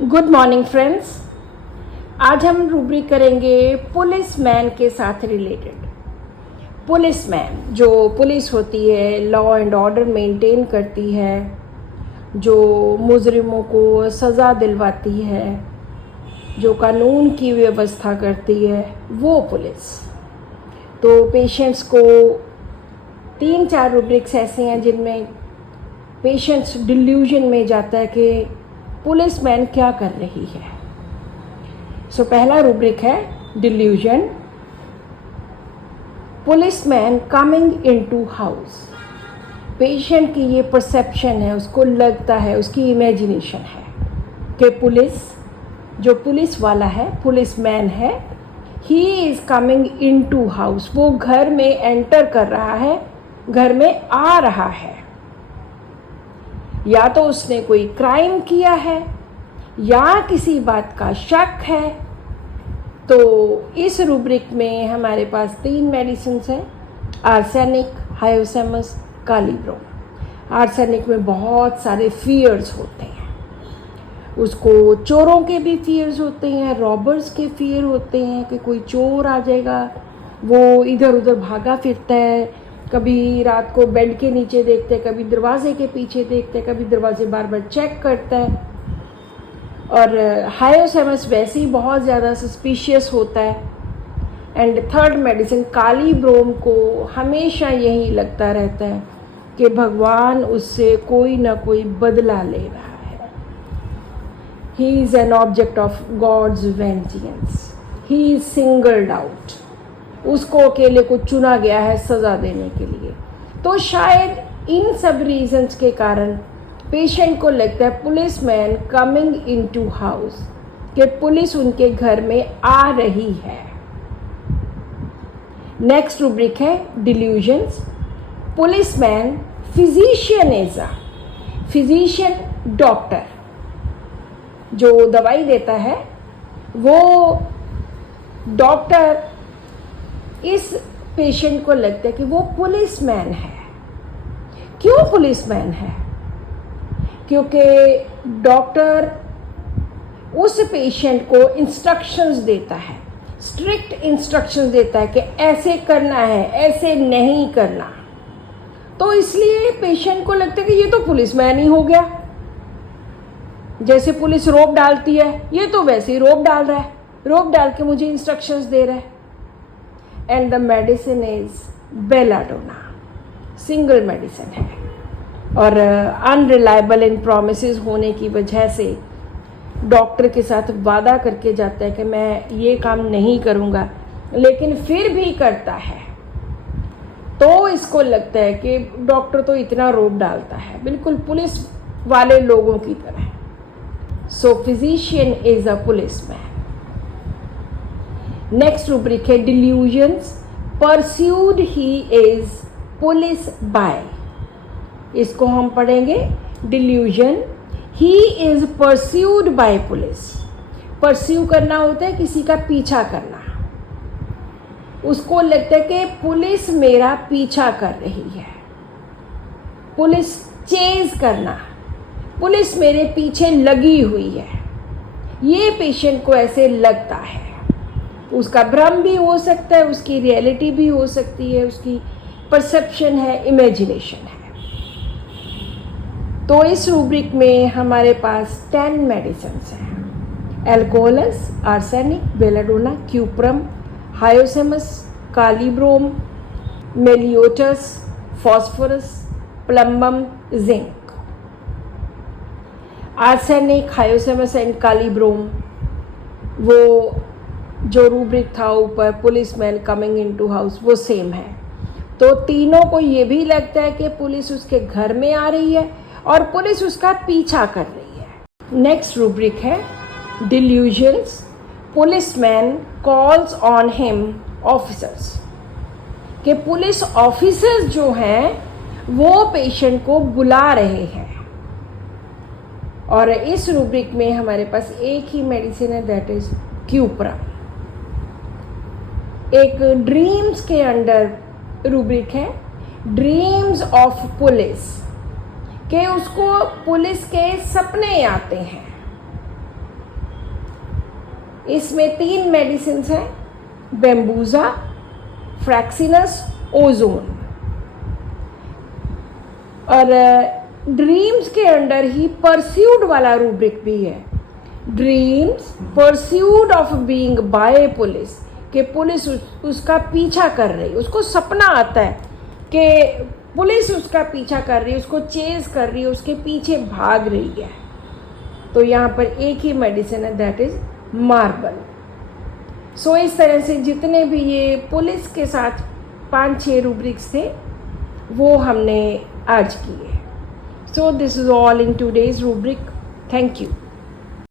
Good morning friends. आज हम rubric करेंगे पुलिसमैन के साथ रिलेटेड। पुलिसमैन जो पुलिस होती है, लॉ एंड ऑर्डर मेंटेन करती है, जो मुजरिमों को सज़ा दिलवाती है, जो कानून की व्यवस्था करती है, वो पुलिस। तो पेशेंट्स को 3-4 रूब्रिक्स ऐसे हैं जिनमें पेशेंट्स डिल्यूजन में जाता है कि पुलिसमैन क्या कर रही है। सो पहला रूब्रिक है delusion. Policeman coming into house. Patient की ये परसेप्शन है, उसको लगता है, उसकी इमेजिनेशन है कि जो पुलिस वाला है, पुलिसमैन है, he is coming into house. वो घर में एंटर कर रहा है, घर में आ रहा है। या तो उसने कोई क्राइम किया है या किसी बात का शक है। तो इस रूब्रिक में हमारे पास 3 मेडिसिन हैं, आर्सेनिक, हायोसेमस, कालीब्रोम। आर्सेनिक में बहुत सारे फियर्स होते हैं, उसको चोरों के भी फियर्स होते हैं, रॉबर्स के फियर होते हैं कि कोई चोर आ जाएगा, वो इधर उधर भागा फिरता है, कभी रात को बेड के नीचे देखते हैं, कभी दरवाजे के पीछे देखते हैं, कभी दरवाजे बार बार चेक करता है। और हायोसेमस वैसे ही बहुत ज़्यादा सस्पिशियस होता है। एंड थर्ड मेडिसिन कालीब्रोम को हमेशा यही लगता रहता है कि भगवान उससे कोई ना कोई बदला ले रहा है। He is an object of God's vengeance, he is singled out. उसको अकेले को चुना गया है सज़ा देने के लिए। तो शायद इन सब रीजंस के कारण पेशेंट को लगता है पुलिसमैन कमिंग इनटू हाउस, कि पुलिस उनके घर में आ रही है। नेक्स्ट रूब्रिक है delusions. Policeman physician is a physician, doctor जो दवाई देता है, वो डॉक्टर इस पेशेंट को लगता है कि वो पुलिसमैन है। क्यों पुलिसमैन है? क्योंकि डॉक्टर उस पेशेंट को इंस्ट्रक्शंस देता है, स्ट्रिक्ट इंस्ट्रक्शंस देता है कि ऐसे करना है, ऐसे नहीं करना। तो इसलिए पेशेंट को लगता है कि ये तो पुलिसमैन ही हो गया। जैसे पुलिस रोप डालती है, ये तो वैसे ही रोप डाल रहा है, रोप डाल के मुझे इंस्ट्रक्शंस दे रहा है। And the medicine is belladonna, single medicine है और अनरिलायबल इन प्रोमिसेस होने की वजह से डॉक्टर के साथ वादा करके जाता है कि मैं ये काम नहीं करूँगा, लेकिन फिर भी करता है। तो इसको लगता है कि डॉक्टर तो इतना रोप डालता है, बिल्कुल पुलिस वाले लोगों की तरह। So physician is a policeman. Next rubric है delusions. Pursued he is police by. इसको हम पढ़ेंगे delusion, he is pursued by police. Pursue करना होता है किसी का पीछा करना। उसको लगता है कि पुलिस मेरा पीछा कर रही है, पुलिस चेज करना, पुलिस मेरे पीछे लगी हुई है। ये पेशेंट को ऐसे लगता है। उसका भ्रम भी हो सकता है, उसकी रियलिटी भी हो सकती है, उसकी परसेप्शन है, इमेजिनेशन है। तो इस रूब्रिक में हमारे पास 10 मेडिसिन्स हैं, alcoholus, arsenic, belladonna, cuprum, hyoscyamus, kali brom, melilotus, phosphorus, plumbum, zinc. Arsenic, hyoscyamus and kali brom, वो जो रूब्रिक था ऊपर पुलिसमैन कमिंग इनटू हाउस, वो सेम है। तो तीनों को ये भी लगता है कि पुलिस उसके घर में आ रही है और पुलिस उसका पीछा कर रही है। नेक्स्ट रूब्रिक है delusions. Policeman calls on him officers, कि पुलिस ऑफिसर्स जो हैं वो पेशेंट को बुला रहे हैं। और इस रूब्रिक में हमारे पास एक ही मेडिसिन है, दैट इज क्यूप्रम। एक ड्रीम्स के अंडर रूब्रिक है, ड्रीम्स ऑफ पुलिस, कि उसको पुलिस के सपने आते हैं। इसमें 3 मेडिसिन हैं, बेम्बूजा, फ्रैक्सिनस, ओजोन। और ड्रीम्स के अंडर ही परस्यूड वाला रूब्रिक भी है। Dreams pursued of being by police, कि पुलिस उसका पीछा कर रही, उसको सपना आता है कि पुलिस उसका पीछा कर रही है, उसको चेज कर रही है, उसके पीछे भाग रही है। तो यहाँ पर एक ही मेडिसिन है, दैट इज मार्बल। सो इस तरह से जितने भी ये पुलिस के साथ 5-6 रूब्रिक्स थे वो हमने आज किए। So this is all in today's rubric. Thank you.